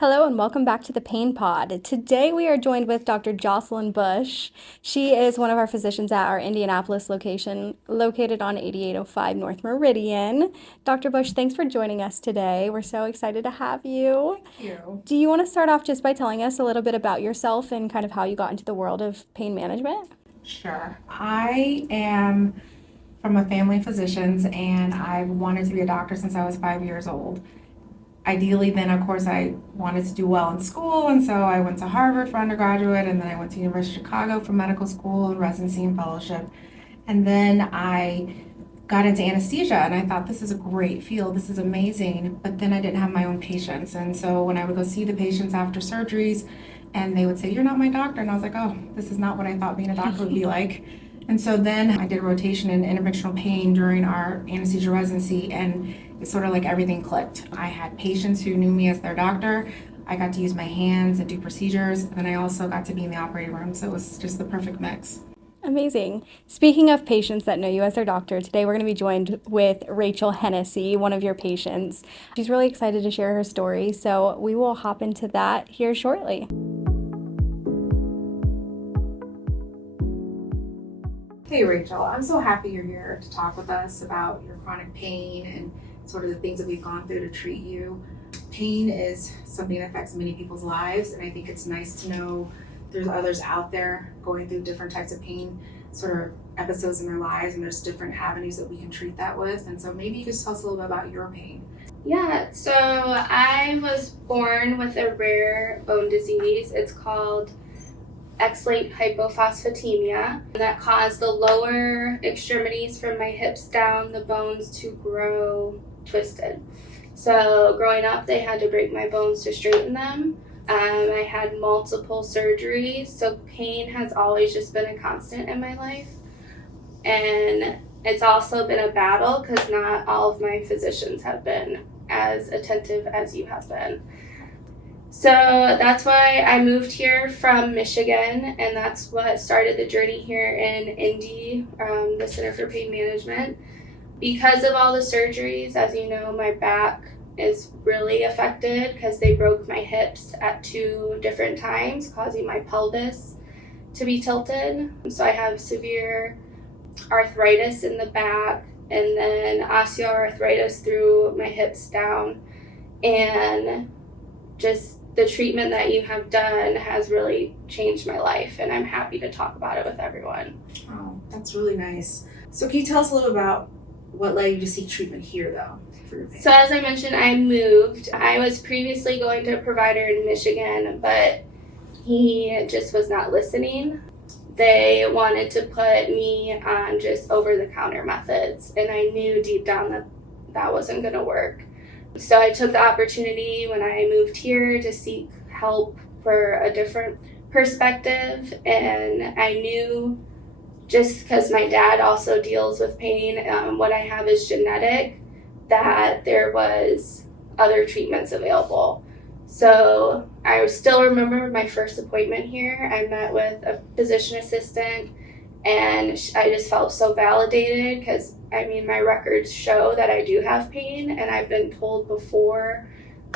Hello and welcome back to the Pain Pod. Today we are joined with Dr. Jocelyn Bush. She is one of our physicians at our Indianapolis location, located on 8805 North Meridian. Dr. Bush, thanks for joining us today. We're so excited to have you. Thank you. Do you want to start off just by telling us a little bit about yourself and kind of how you got into the world of pain management? Sure. I am from a family of physicians and I've wanted to be a doctor since I was 5 years old. Ideally, then, of course, I wanted to do well in school, and so I went to Harvard for undergraduate, and then I went to University of Chicago for medical school and residency and fellowship. And then I got into anesthesia, and I thought, this is a great field, this is amazing, but then I didn't have my own patients. And so when I would go see the patients after surgeries, and they would say, "You're not my doctor," and I was like, oh, this is not what I thought being a doctor would be like. And so then I did a rotation in interventional pain during our anesthesia residency, and it's sort of like everything clicked. I had patients who knew me as their doctor. I got to use my hands and do procedures, and then I also got to be in the operating room, so it was just the perfect mix. Amazing. Speaking of patients that know you as their doctor, today we're going to be joined with Rachel Hennessy, one of your patients. She's really excited to share her story, so we will hop into that here shortly. Hey Rachel, I'm so happy you're here to talk with us about your chronic pain and sort of the things that we've gone through to treat you. Pain is something that affects many people's lives, and I think it's nice to know there's others out there going through different types of pain sort of episodes in their lives, and there's different avenues that we can treat that with. And so maybe you could just tell us a little bit about your pain. Yeah, so I was born with a rare bone disease. It's called X-linked hypophosphatemia that caused the lower extremities from my hips down, the bones to grow twisted. So growing up, they had to break my bones to straighten them. I had multiple surgeries, so pain has always just been a constant in my life. And it's also been a battle because not all of my physicians have been as attentive as you have been. So that's why I moved here from Michigan, and that's what started the journey here in Indy, the Center for Pain Management. Because of all the surgeries, as you know, my back is really affected because they broke my hips at 2 different times, causing my pelvis to be tilted. So I have severe arthritis in the back, and then osteoarthritis through my hips down, and just the treatment that you have done has really changed my life, and I'm happy to talk about it with everyone. Oh, that's really nice. So can you tell us a little about what led you to seek treatment here, though, for your pain? So as I mentioned, I moved. I was previously going to a provider in Michigan, but he just was not listening. They wanted to put me on just over-the-counter methods, and I knew deep down that that wasn't going to work. So I took the opportunity when I moved here to seek help for a different perspective, and I knew, just because my dad also deals with pain, what I have is genetic, that there was other treatments available. So I still remember my first appointment here. I met with a physician assistant, and I just felt so validated because, I mean, my records show that I do have pain, and I've been told before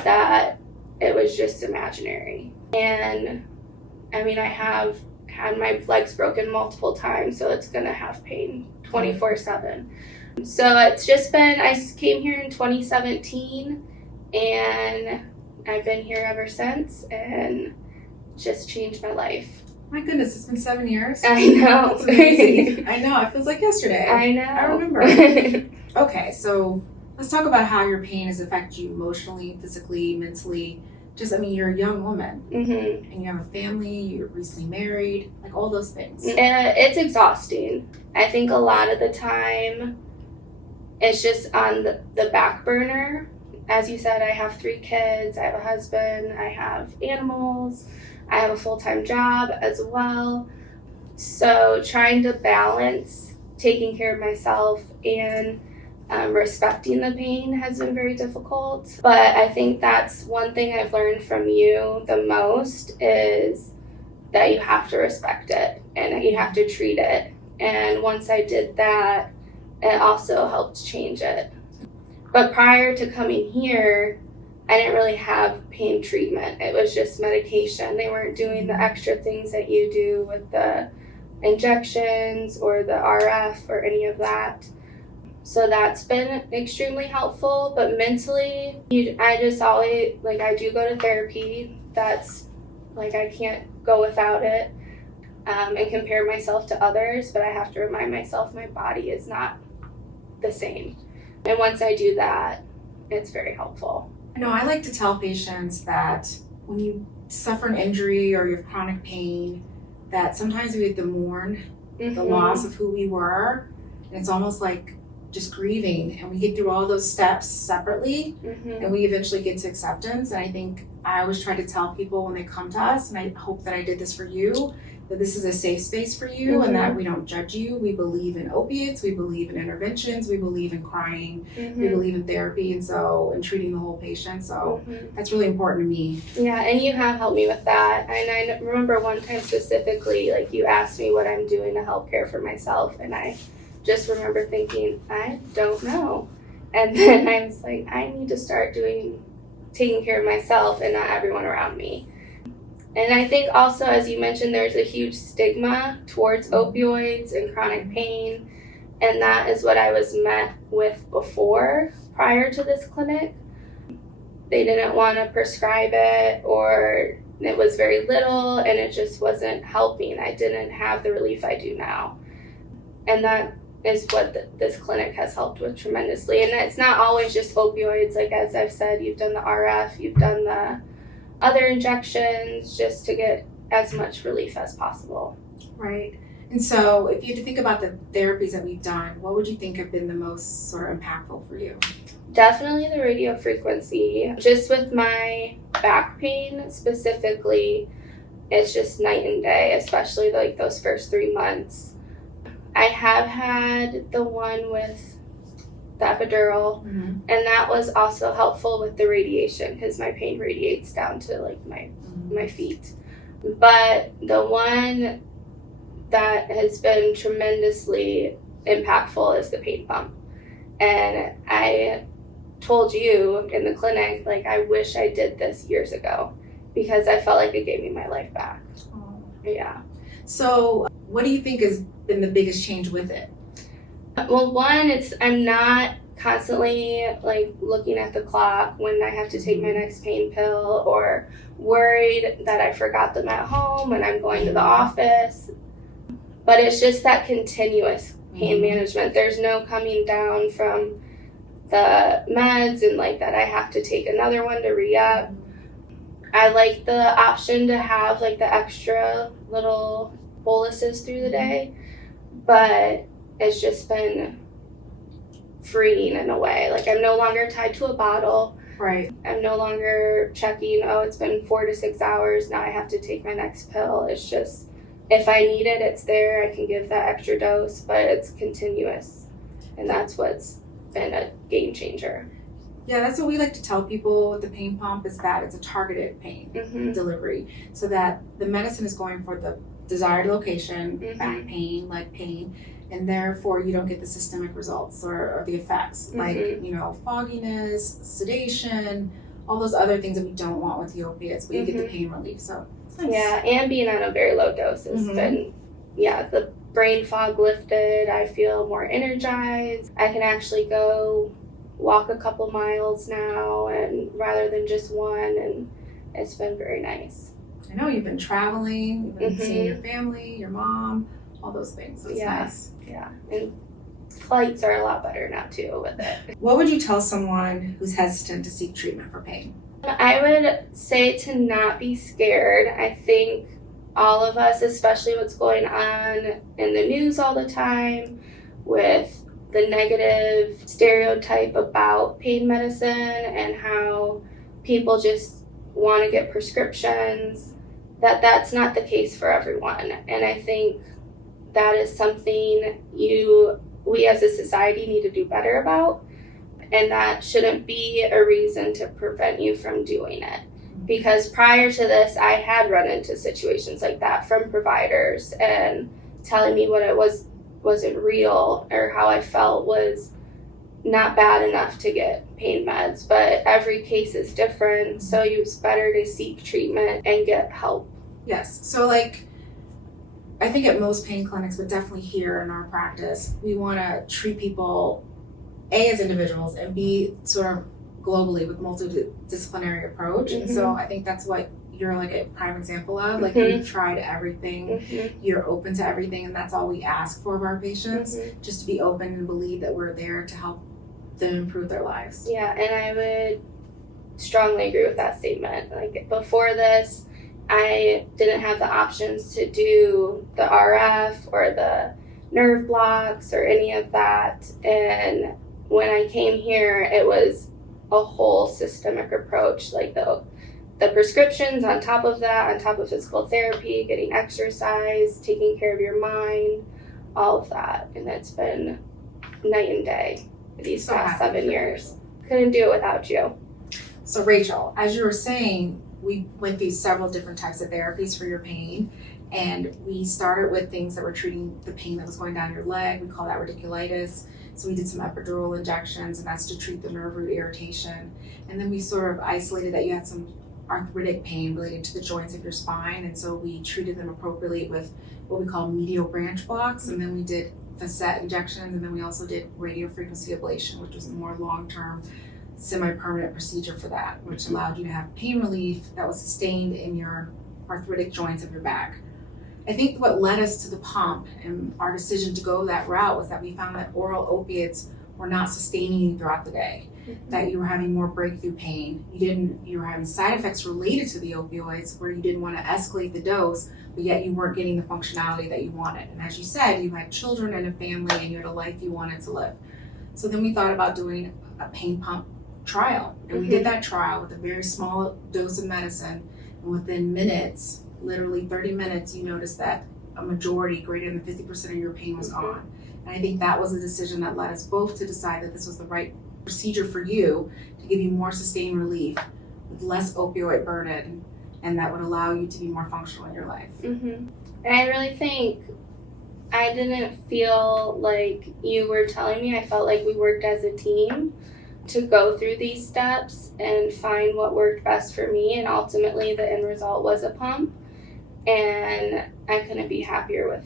that it was just imaginary. And I mean, I have had my legs broken multiple times, so it's gonna have pain 24/7. So it's just been, I came here in 2017, and I've been here ever since, and just changed my life. My goodness, it's been 7 years. I know. That's amazing. I know, it feels like yesterday. I know. I remember. Okay, so let's talk about how your pain has affected you emotionally, physically, mentally. Just, I mean, you're a young woman, Mm-hmm. and you have a family, you're recently married, like all those things. It's exhausting. I think a lot of the time it's just on the back burner. As you said, I have 3 kids, I have a husband, I have animals, I have a full-time job as well. So trying to balance taking care of myself and respecting the pain has been very difficult. But I think that's one thing I've learned from you the most, is that you have to respect it and you have to treat it. And once I did that, it also helped change it. But prior to coming here, I didn't really have pain treatment. It was just medication. They weren't doing the extra things that you do with the injections or the RF or any of that. So that's been extremely helpful. But mentally, I just always, like, I do go to therapy. That's, like, I can't go without it, and compare myself to others. But I have to remind myself my body is not the same. And once I do that, it's very helpful. No, I like to tell patients that when you suffer an injury or you have chronic pain, that sometimes we have to mourn the loss of who we were. And it's almost like just grieving. And we get through all those steps separately, and we eventually get to acceptance. And I think I always try to tell people when they come to us, and I hope that I did this for you, that this is a safe space for you and that we don't judge you. We believe in opiates, we believe in interventions, we believe in crying, we believe in therapy, and treating the whole patient. So that's really important to me. Yeah, and you have helped me with that. And I remember one time specifically, like, you asked me what I'm doing to help care for myself, and I just remember thinking, I don't know. And then I was like, I need to start taking care of myself and not everyone around me. And I think also, as you mentioned, there's a huge stigma towards opioids and chronic pain. And that is what I was met with before, prior to this clinic. They didn't want to prescribe it, or it was very little, and it just wasn't helping. I didn't have the relief I do now. And that is what this clinic has helped with tremendously. And it's not always just opioids. Like, as I've said, you've done the RF, you've done the other injections, just to get as much relief as possible. Right. And so if you had to think about the therapies that we've done, what would you think have been the most sort of impactful for you? Definitely the radio frequency. Just with my back pain specifically, it's just night and day, especially like those first 3 months. I have had the one with the epidural, and that was also helpful with the radiation, because my pain radiates down to like my feet. But the one that has been tremendously impactful is the pain pump. And I told you in the clinic, like, I wish I did this years ago, because I felt like it gave me my life back. Oh. Yeah. So what do you think has been the biggest change with it? Well, one, I'm not constantly like looking at the clock when I have to take my next pain pill, or worried that I forgot them at home when I'm going to the office. But it's just that continuous pain management. There's no coming down from the meds and like that I have to take another one to re-up. I like the option to have like the extra little boluses through the day, but it's just been freeing in a way. Like, I'm no longer tied to a bottle. Right. I'm no longer checking, it's been 4 to 6 hours, now I have to take my next pill. It's just, if I need it, it's there. I can give that extra dose, but it's continuous. And that's what's been a game changer. Yeah, that's what we like to tell people with the pain pump, is that it's a targeted pain delivery, so that the medicine is going for the desired location, back pain, leg pain, and therefore you don't get the systemic results or the effects, like, fogginess, sedation, all those other things that we don't want with the opiates, but you get the pain relief. So it's nice. Yeah, and being on a very low dose has been, the brain fog lifted. I feel more energized. I can actually go walk a couple miles now, and rather than just one, and it's been very nice. I know you've been traveling, you've been seeing your family, your mom, all those things. So it's nice. Yeah, and flights are a lot better now too with it. What would you tell someone who's hesitant to seek treatment for pain? I would say to not be scared. I think all of us, especially what's going on in the news all the time with the negative stereotype about pain medicine and how people just want to get prescriptions, that's not the case for everyone. And I think that is something we as a society need to do better about, and that shouldn't be a reason to prevent you from doing it. Because prior to this, I had run into situations like that from providers and telling me what it wasn't real, or how I felt was not bad enough to get pain meds, but every case is different, so it's better to seek treatment and get help. Yes. So like, I think at most pain clinics, but definitely here in our practice, we want to treat people A, as individuals, and B, sort of globally with multidisciplinary approach. And so I think that's what you're like a prime example of. Like, you've tried everything, you're open to everything, and that's all we ask for of our patients, just to be open and believe that we're there to help them improve their lives. Yeah, and I would strongly agree with that statement. Like, before this, I didn't have the options to do the RF or the nerve blocks or any of that. And when I came here, it was a whole systemic approach, like the prescriptions on top of that, on top of physical therapy, getting exercise, taking care of your mind, all of that. And it's been night and day these past 7 years. Couldn't do it without you. So Rachel, as you were saying, we went through several different types of therapies for your pain, and we started with things that were treating the pain that was going down your leg. We call that radiculitis. So we did some epidural injections, and that's to treat the nerve root irritation. And then we sort of isolated that you had some arthritic pain related to the joints of your spine, and so we treated them appropriately with what we call medial branch blocks. And then we did facet injections, and then we also did radiofrequency ablation, which was a more long-term semi-permanent procedure for that, which allowed you to have pain relief that was sustained in your arthritic joints of your back. I think what led us to the pump and our decision to go that route was that we found that oral opiates were not sustaining you throughout the day, that you were having more breakthrough pain. You were having side effects related to the opioids where you didn't want to escalate the dose, but yet you weren't getting the functionality that you wanted. And as you said, you had children and a family, and you had a life you wanted to live. So then we thought about doing a pain pump trial, and we did that trial with a very small dose of medicine, and within minutes, literally 30 minutes, you noticed that a majority, greater than 50% of your pain was gone. And I think that was a decision that led us both to decide that this was the right procedure for you to give you more sustained relief with less opioid burden, and that would allow you to be more functional in your life. And I really think I didn't feel like you were telling me. I felt like we worked as a team to go through these steps and find what worked best for me, and ultimately the end result was a pump, and I couldn't be happier with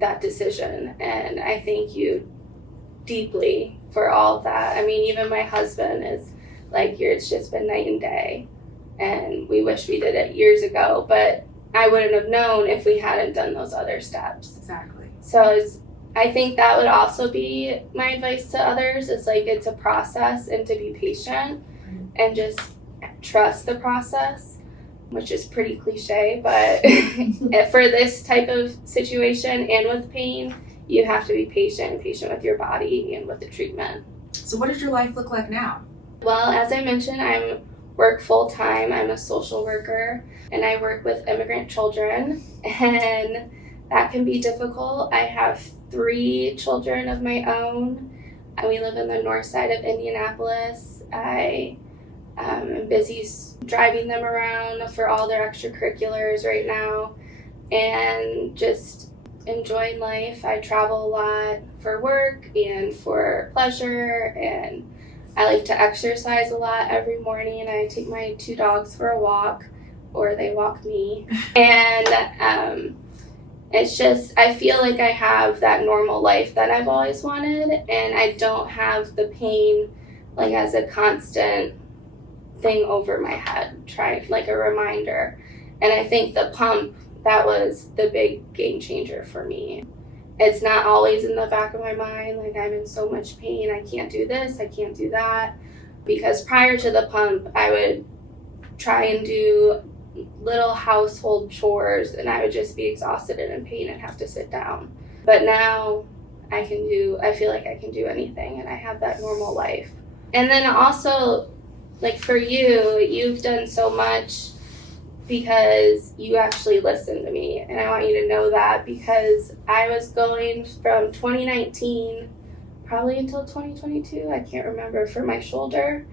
that decision. And I thank you deeply for all of that. I mean, even my husband is like, it's just been night and day, and we wish we did it years ago, but I wouldn't have known if we hadn't done those other steps. Exactly. So I think that would also be my advice to others. It's like, it's a process, and to be patient and just trust the process, which is pretty cliche, but for this type of situation and with pain, you have to be patient with your body and with the treatment. So what does your life look like now? Well, as I mentioned, I work full-time. I'm a social worker, and I work with immigrant children, and that can be difficult. I have 3 children of my own, and we live in the north side of Indianapolis. I am busy driving them around for all their extracurriculars right now, and just enjoying life. I travel a lot for work and for pleasure, and I like to exercise a lot every morning. I take my 2 dogs for a walk, or they walk me, and it's just, I feel like I have that normal life that I've always wanted, and I don't have the pain like as a constant thing over my head, like a reminder. And I think the pump, that was the big game changer for me. It's not always in the back of my mind, like I'm in so much pain, I can't do this, I can't do that. Because prior to the pump, I would try and do little household chores, and I would just be exhausted and in pain and have to sit down. But now I feel like I can do anything, and I have that normal life. And then also, like for you, you've done so much because you actually listened to me, and I want you to know that, because I was going from 2019 probably until 2022, I can't remember, for my shoulder.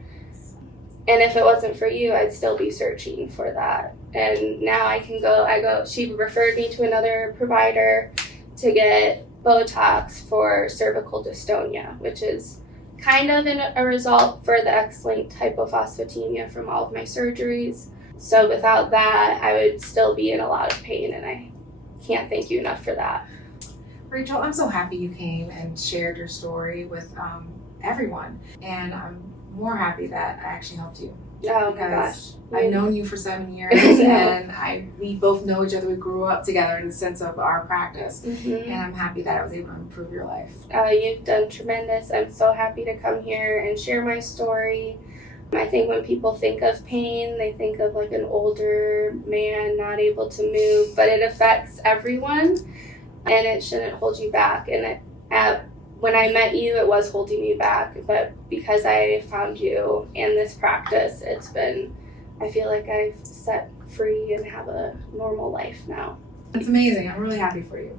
And if it wasn't for you, I'd still be searching for that. And now I can go, she referred me to another provider to get Botox for cervical dystonia, which is kind of a result for the X-linked hypophosphatemia from all of my surgeries. So without that, I would still be in a lot of pain, and I can't thank you enough for that. Rachel, I'm so happy you came and shared your story with everyone, and I'm more happy that I actually helped you. Oh my gosh. I've known you for 7 years, and we both know each other. We grew up together in the sense of our practice, and I'm happy that I was able to improve your life. You've done tremendous. I'm so happy to come here and share my story. I think when people think of pain, they think of like an older man not able to move, but it affects everyone, and it shouldn't hold you back. And when I met you, it was holding me back, but because I found you and this practice, I feel like I've set free and have a normal life now. It's amazing. I'm really happy for you.